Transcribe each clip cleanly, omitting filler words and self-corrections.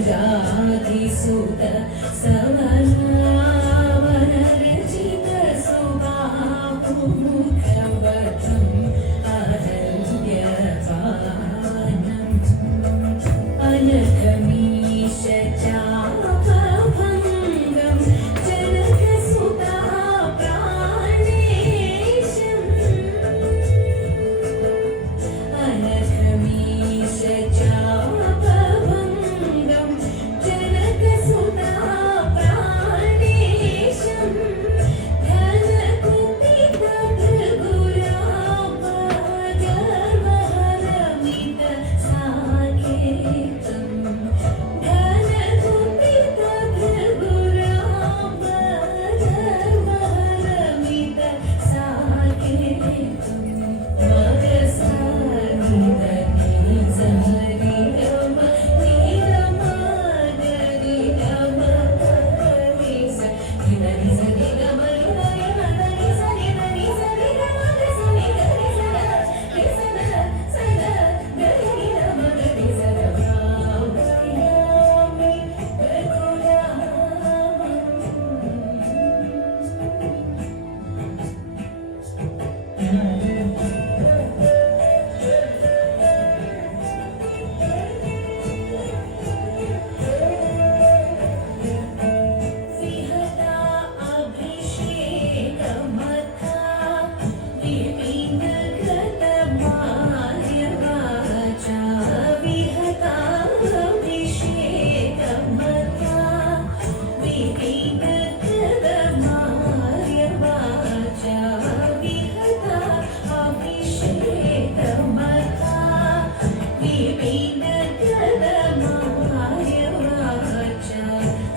जगाधिसुत समनावनरचित सुबाहुमुखवटम् अहल्यपानम् अनघमीशचापभङ्गम् जनकसुता प्राणेशम् अनघमीशचापभङ्गम् जनकसुता प्राणेशम् धनकुपितभृगुरापगर्वहरमित साकेतम् धनकुपितभृगुरापगर्वहरमित साकेतम् विहता अभिषेकमथा विपिनगतमाल्यवाचा विहता अभिषेकमथा विपिनगतमाल्यवाचा विहता अभिषेकमथा विपिनगतमाल्यवाचा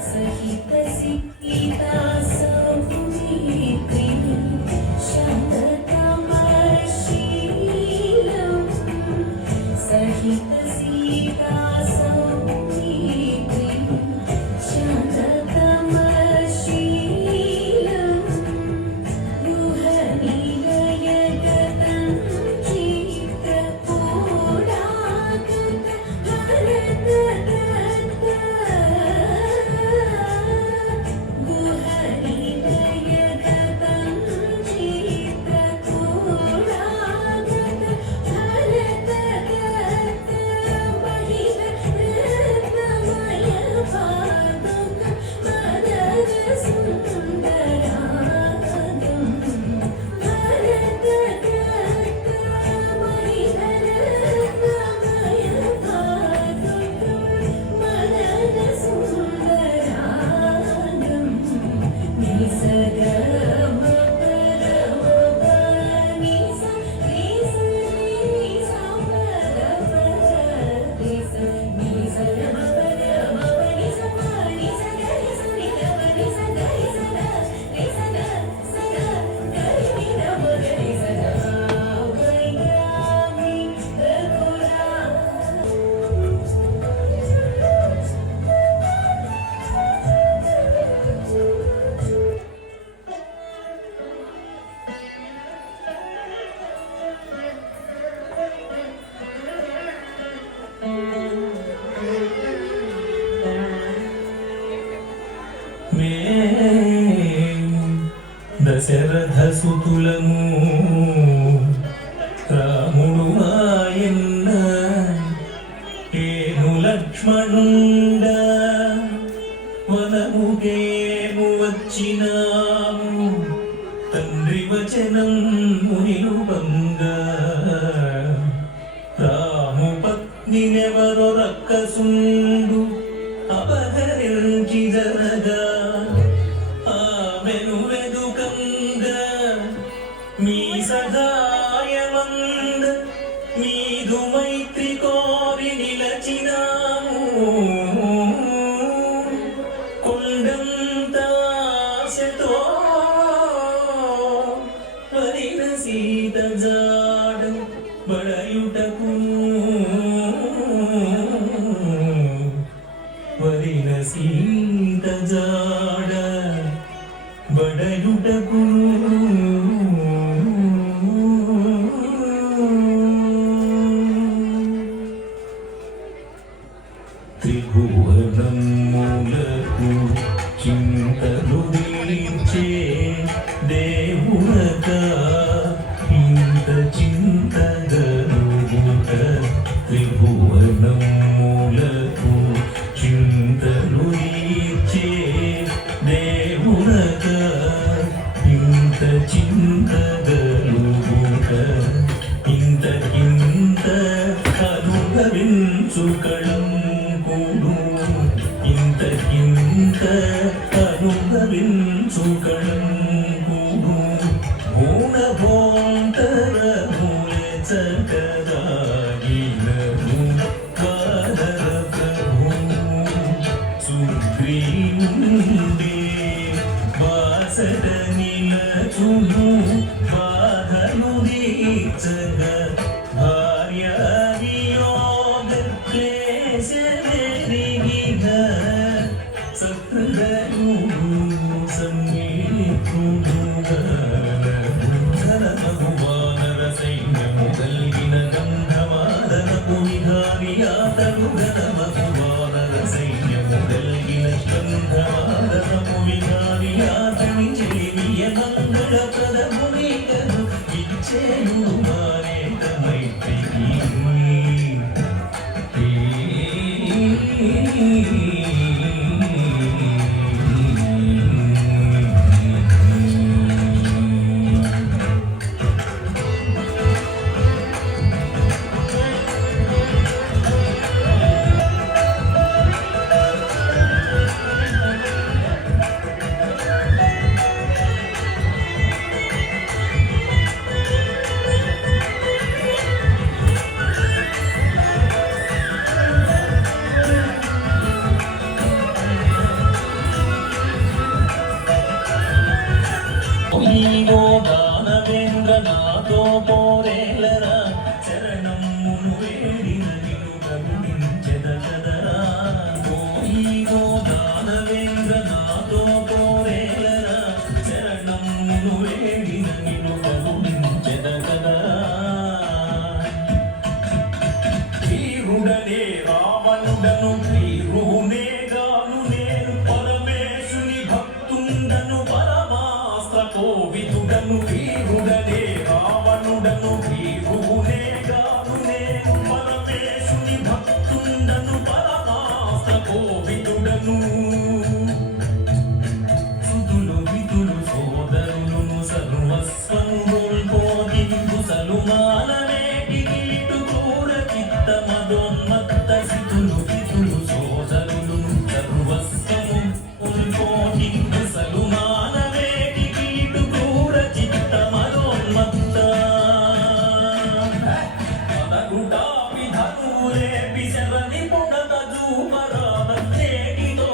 सहित सीता सौमित्री शान्ततमशीलम् सहित सीता सौमित्री शान्ततमशीलम् गुहनिलयगतं चित्रकूटागत भरतदत्त गुहनिलयगतं चित्रकूटागत भरतदत्त महिरत्नमयपादुकं मदनसुन्दरागम् भरतदत्त महिरत्नमयपादुकं मदनसुन्दरागम् निसगमपरमपनिस निसनिसपरपरनिस దశరథ సుతులము రాముడు ఆయన్న ఏను లక్ష్మణుండ వనముగేము వచ్చినాము తండ్రి వచనం మునిలుబంగా రాము పత్నినెవరో రక్కసుండు అపహరించి జనగా ఆమెను వెదుకంగా మీ సహాయమంద మీదు మైత్రి కోరి నిలచినాము కొండంత ఆశతో వరిన సీత జాడ బడయుటకు వరిన సీత జాడ బడయుటకు త్రిభువనములకు చింతలు తీర్చే దేవుడక ఇంత చింతగలుగుట త్రిభువనములకు చింతలు తీర్చే దేవుడక ఇంత చింతగలుగుట ఇంతకింత అనుభవించుకళంకుడు ఇంతకింత అనుభవించుకళంకుడు మూఢభోంతరములె చకదాగినను కాదర ప్రభు సుగ్రీవుండే వాసద నిలచును బాధను దీర్చగ భార్య వియోగ క్లేశమెరిగిన సత్రయుడు సంగీతుడుగనమగువానర సైన్యము కలిగిన గంధమాదనపు విధానియాతడు గనమగువానర సైన్యము కలిగిన గంధమాదనపు విధానియాతని చేవియ మంగళ ప్రదమునికను ఇచ్చేయుడు మానేత మైత్రికి ఈగో దానవేంద్ర నాతో పోరేలరా శరణమ్మును వేడిన నిన్ను కరుణించెద కదరా ఓ ఈగో దానవేంద్ర నాతో పోరేలరా శరణమ్మును వేడిన నిన్ను కరుణించెద కదరా వీరుడనే రావణుడను వీరునే గాను నేను పరమేశుని భక్తుండను కోవిదుడను వీరుడనే రావణుడను వీరునే గాను నేను పరమేశుని భక్తుండను పరమాస్త్ర కోవిదుడను సుతులు వితులు సోదరులను సర్వస్వము కోల్పోదిందు సలుమాననేటి కీటు క్రూర చిత్త మదోన్మత్త సితులు వితులు సోదరులను సర్వస్వము కోల్పోదిందు సలుమాన విధనులే పిశరని పునత జూమరాధేటితో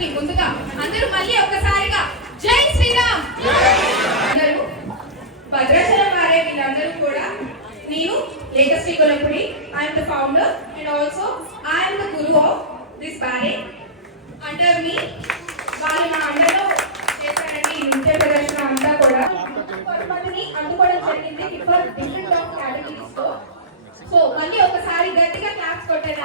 కి ముందుగా అందరూ మళ్ళీ ఒక్కసారిగా జై శ్రీరామ్. అందరూ భద్రాచలం వారే వీళ్ళందరూ కూడా నేను Lekhashri Kolapudi, I'm the founder and also I'm the guru of this బారే. అండర్ మీ వాళ్ళు నా అండర్లో చేశారండి ఈ నృత్య ప్రదర్శన అంతా కూడా. కొంతమందిని అందుకోవడం జరిగింది డిఫరెంట్ కేటగిరీస్ లో. సో మళ్ళీ ఒకసారి గట్టిగా క్లాప్స్ కొట్టారు.